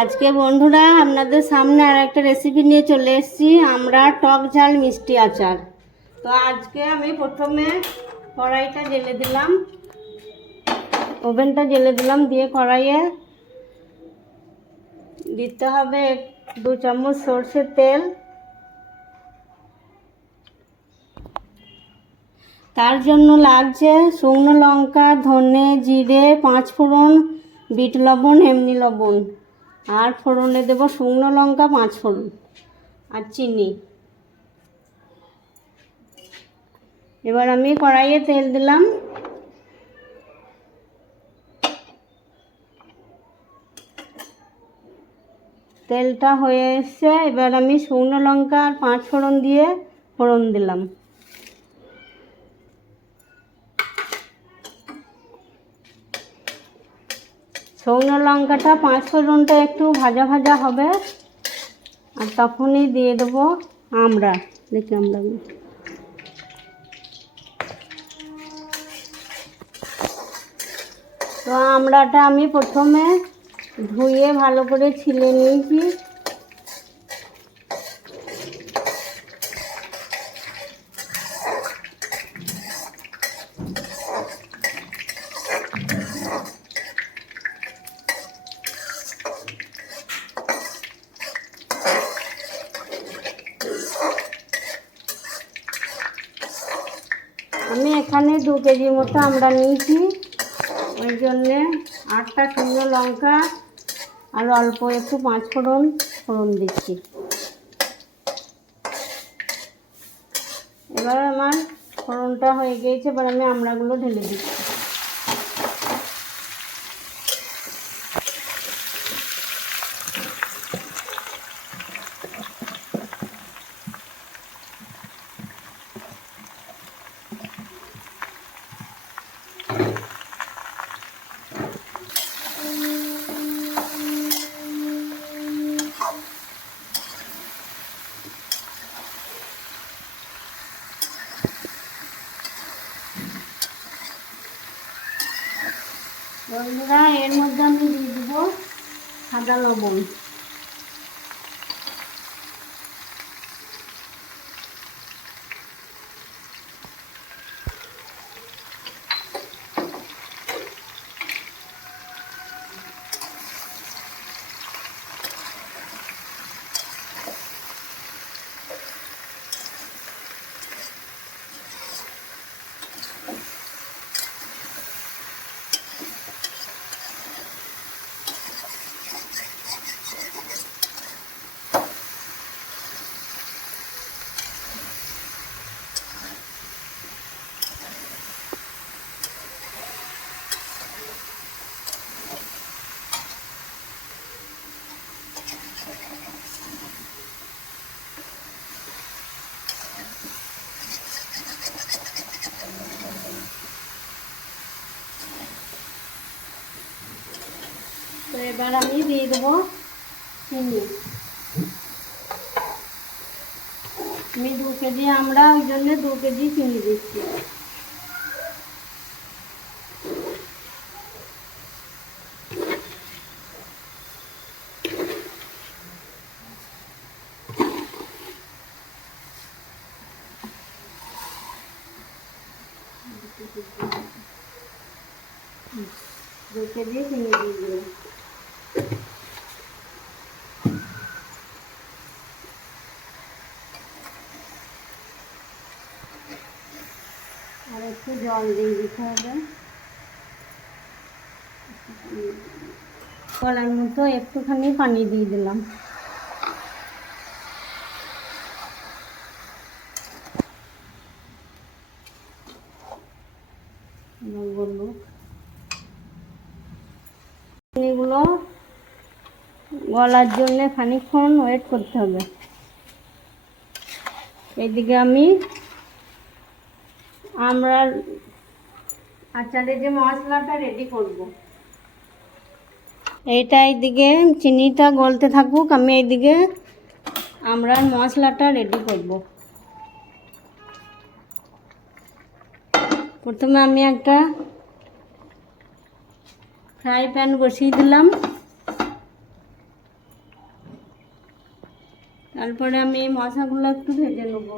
আজকে বন্ধুরা আপনাদের সামনে আর একটা রেসিপি নিয়ে চলে এসেছি আমরা টক ঝাল মিষ্টি আচার। তো আজকে আমি প্রথমে কড়াইটা জ্বেলে দিলাম, ওভেনটা জ্বেলে দিলাম, দিয়ে কড়াইয়ে দিতে হবে 2 চামচ সরষের তেল। তার জন্য লাগছে শুকনো লঙ্কা, ধনে, জিরে, 5 ফোড়ন, বিট লবণ, এমনি লবণ, আর ফোড়নে দেব শুকনো লঙ্কা, 5 ফোড়ন আর চিনি। এবার আমি কড়াইয়ে তেল দিলাম, তেলটা হয়ে এসছে। এবার আমি শুকনো লঙ্কা আর 5 ফোড়ন দিয়ে ফোড়ন দিলাম। শুকনো লঙ্কাটা 5 ফোড়নটা একটু ভাজা ভাজা হবে, আর তখনই দিয়ে দেবো আমরা তো আমড়াটা আমি প্রথমে ধুয়ে ভালো করে ছিলে নিয়েছি। আমি এখানে 2 কেজি মতো আমরা নিয়েছি, ওই জন্যে 8টা শুকনো লঙ্কা আর অল্প একটু 5 ফোড়ন দিচ্ছি। এবার আমার ফোড়নটা হয়ে গিয়েছে, এবার আমি আমড়াগুলো ঢেলে দিচ্ছি। বন্ধুরা, এর মধ্যে আমি দিয়ে দেবো সাদা লবণ। তো এবার আমি দিয়ে দেবো চিনি। আমি 2 কেজি আমরা, ওই জন্য 2 কেজি চিনি দিচ্ছি। দু কেজি চিনি দিয়ে দিলাম। আর একটু জল দিয়ে দিতে হবে, কলার মতো একটুখানি পানি দিয়ে দিলাম। বলবো এগুলো গলার জন্য খানিকক্ষণ ওয়েট করতে হবে। এইদিকে আমি আমরা আচারে যে মশলাটা রেডি করব, এইটা এইদিকে চিনিটা গলতে থাকুক, আমি এইদিকে আমরা মশলাটা রেডি করব। প্রথমে আমি একটা ফ্রাই প্যান বসিয়ে দিলাম, তারপরে আমি এই মশলাগুলো একটু ভেজে নেবো।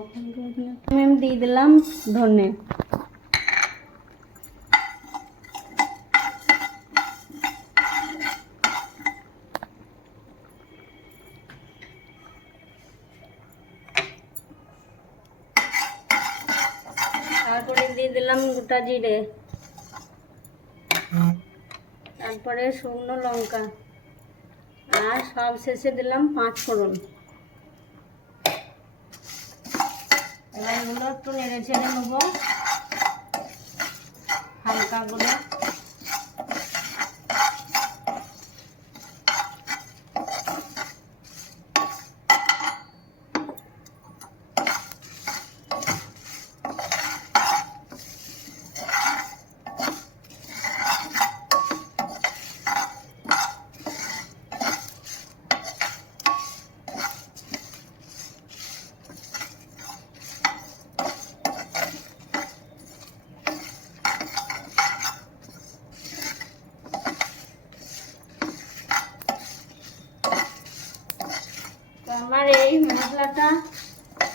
আমি দিয়ে দিলাম ধনে। তারপরে দিয়ে দিলাম গোটা জিরে, তারপরে শুকনো লঙ্কা, আর সব শেষে দিলাম 5 ফোড়ন। এবার এগুলো একটু নেড়ে ছেড়ে নেবো হালকা করে। তো আমার এই মশলাটা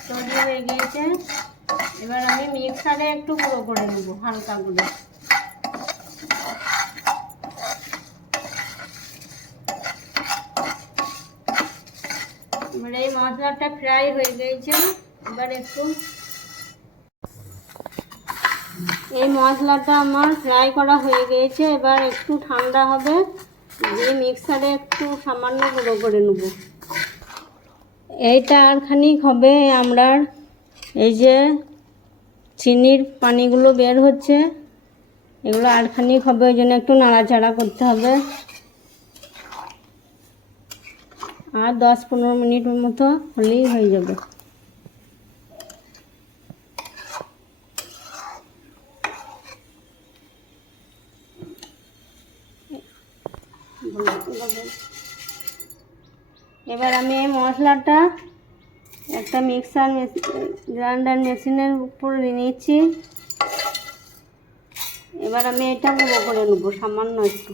তৈরি হয়ে গিয়েছে। এবার আমি মিক্সারে একটু গুঁড়ো করে নেব হালকা করে। এবার এই মশলাটা ফ্রাই হয়ে গিয়েছে। এবার একটু এই মশলাটা আমার ফ্রাই করা হয়ে গিয়েছে। এবার একটু ঠান্ডা হবে, দিয়ে মিক্সারে একটু সামান্য গুঁড়ো করে নেব। এইটা আর খানিক হবে আমরা এই যে চিনির পানিগুলো বের হচ্ছে, এগুলো আর খানিক হবে, ওই জন্য একটু নাড়াচাড়া করতে হবে। আর 10-15 মিনিটের মতো হলেই হয়ে যাবে। এবার আমি এই মশলাটা একটা মিক্সার গ্রাইন্ডার মেশিনের উপর নিয়েছি। এবার আমি এটা গুঁড়ো করে নেবো সামান্য একটু।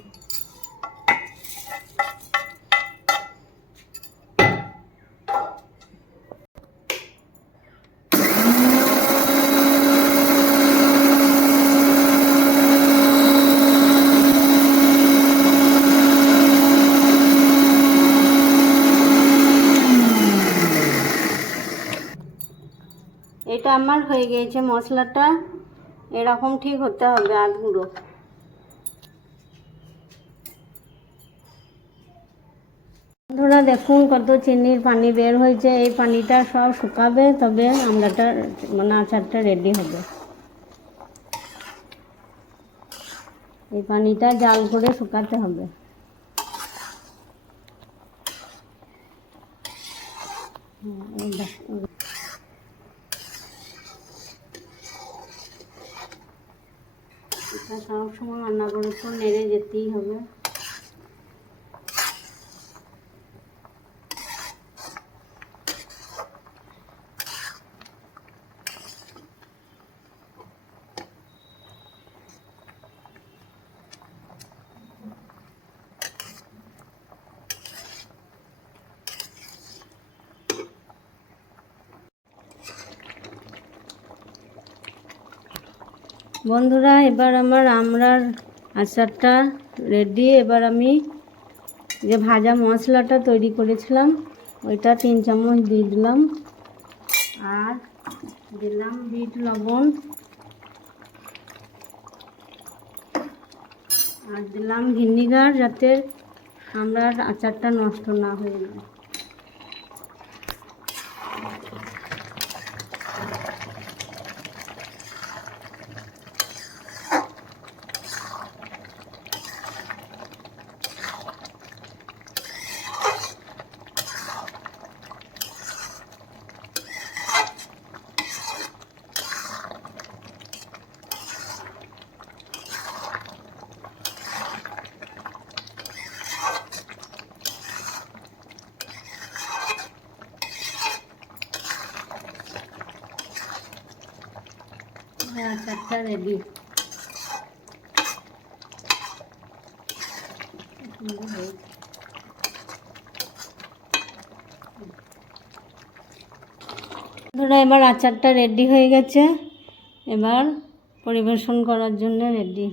এটা আমার হয়ে গিয়েছে মশলাটা, এরকম ঠিক হতে হবে আধ গুঁড়ো। বন্ধুরা দেখুন কত চিনির পানি বের হয়েছে। এই পানিটা সব শুকাবে, তবে আমড়াটা মানে আচারটা রেডি হবে। এই পানিটা জাল করে শুকাতে হবে। এটা সব সময় রান্না করে তো নেড়ে যেতেই হবে। বন্ধুরা এবার আমার আমড়ার আচারটা রেডি। এবার আমি যে ভাজা মশলাটা তৈরি করেছিলাম ওইটা 3 চামচ দিয়ে দিলাম, আর দিলাম বিট লবণ, আর দিলাম ভিনিগার, যাতে আমড়ার আচারটা নষ্ট না হয়ে যায়। আচারটা রেডি। ধরো এবার আচারটা রেডি হয়ে গেছে, এবার পরিবেশন করার জন্য রেডি।